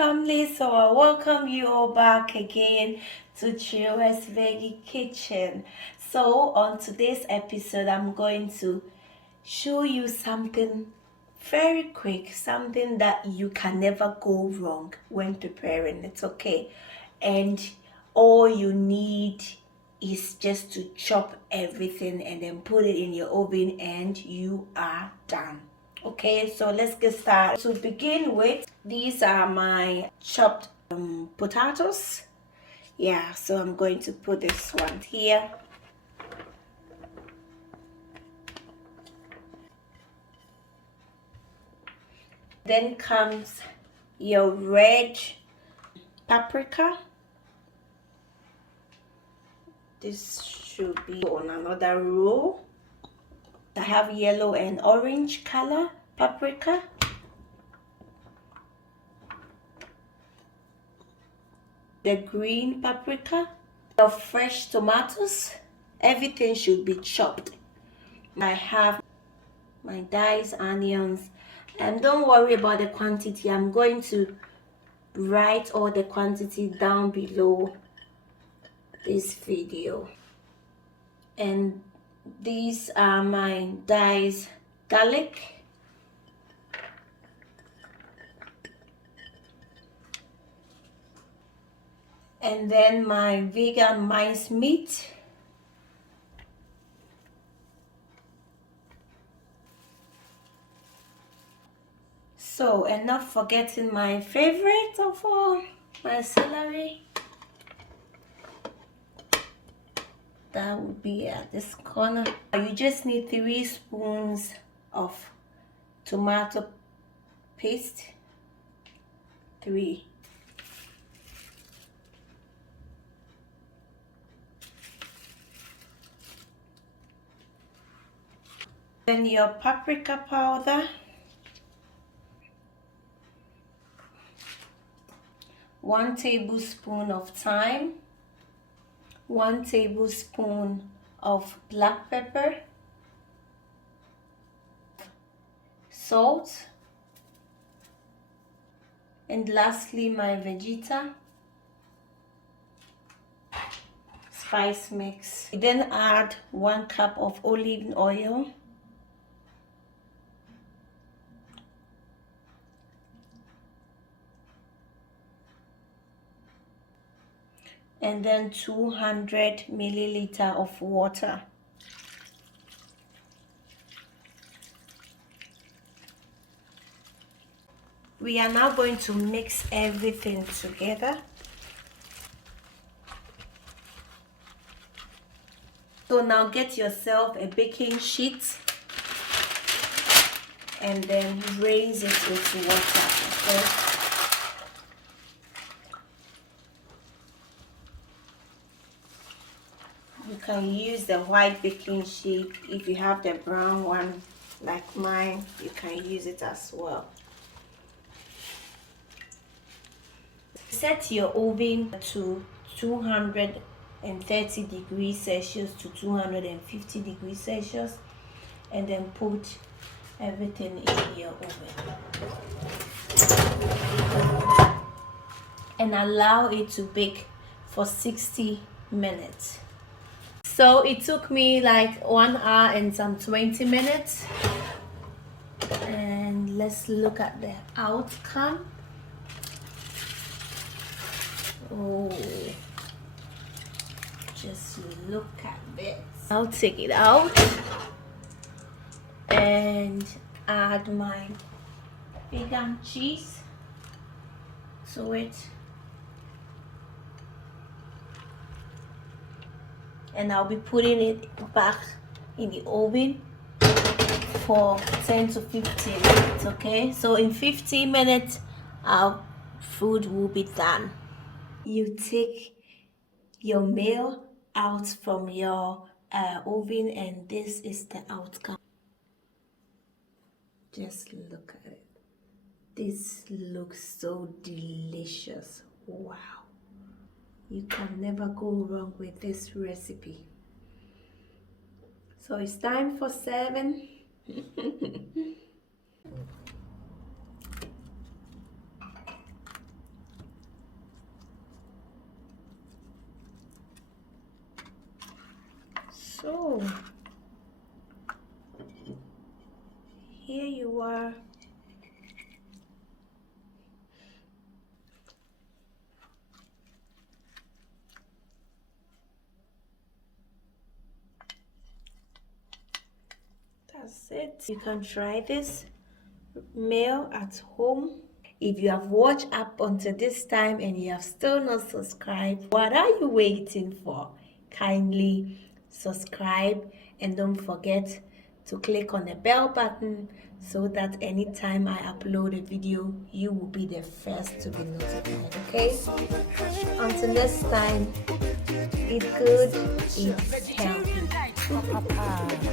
family, so I welcome you all back again to Kyerewa's Veggie Kitchen. So on today's episode, I'm going to show you something very quick, something that you can never go wrong when preparing it, okay? And all you need is just to chop everything and then put it in your oven and you are done. Okay, so let's get started. To begin with, these are my chopped potatoes. Yeah, so I'm going to put this one here. Then comes your red paprika. This should be on another row. I have yellow and orange color paprika. The green paprika. The fresh tomatoes. Everything should be chopped. I have my diced onions, and don't worry about the quantity. I'm going to write all the quantity down below this video. And these are my diced garlic, and then my vegan minced meat, so and not forgetting my favorite of all, my celery. That will be at this corner. You just need 3 spoons of tomato paste. 3. Then your paprika powder. 1 tablespoon of thyme. 1 tablespoon of black pepper, salt, and lastly my Veggie spice mix. Then add 1 cup of olive oil, and then 200 milliliter of water. We are now going to mix everything together. So now get yourself a baking sheet and then rinse it with water, okay? You can use the white baking sheet. If you have the brown one like mine, you can use it as well. Set your oven to 230 degrees Celsius to 250 degrees Celsius, and then put everything in your oven and allow it to bake for 60 minutes. So it took me like 1 hour and some 20 minutes, and let's look at the outcome. Oh, just look at this. I'll take it out and add my vegan cheese to it. And I'll be putting it back in the oven for 10 to 15 minutes, okay? So in 15 minutes, our food will be done. You take your meal out from your oven, and this is the outcome. Just look at it. This looks so delicious. Wow. You can never go wrong with this recipe. So it's time for 7. So here you are. That's it. You can try this meal at home. If you have watched up until this time and you have still not subscribed, what are you waiting for? Kindly subscribe and don't forget to click on the bell button so that anytime I upload a video, you will be the first to be notified, okay? Until next time, eat good, eat healthy. Papa.